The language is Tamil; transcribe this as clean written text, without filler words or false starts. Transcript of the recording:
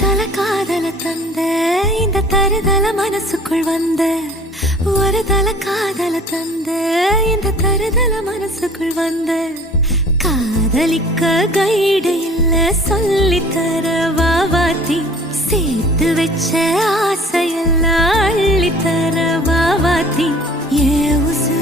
தருதல காதல தந்த இந்த தருதல மனசுக்குள் வந்த ஒரு தல காதல தந்த இந்த தருதல மனசுக்குள் வந்த காதலிக்க கைடு இல்ல சொல்லித்தர வாவாத்தி சேர்த்து வச்ச ஆசையெல்லாம் அள்ளித்தர வாவாத்தி ஏ உசு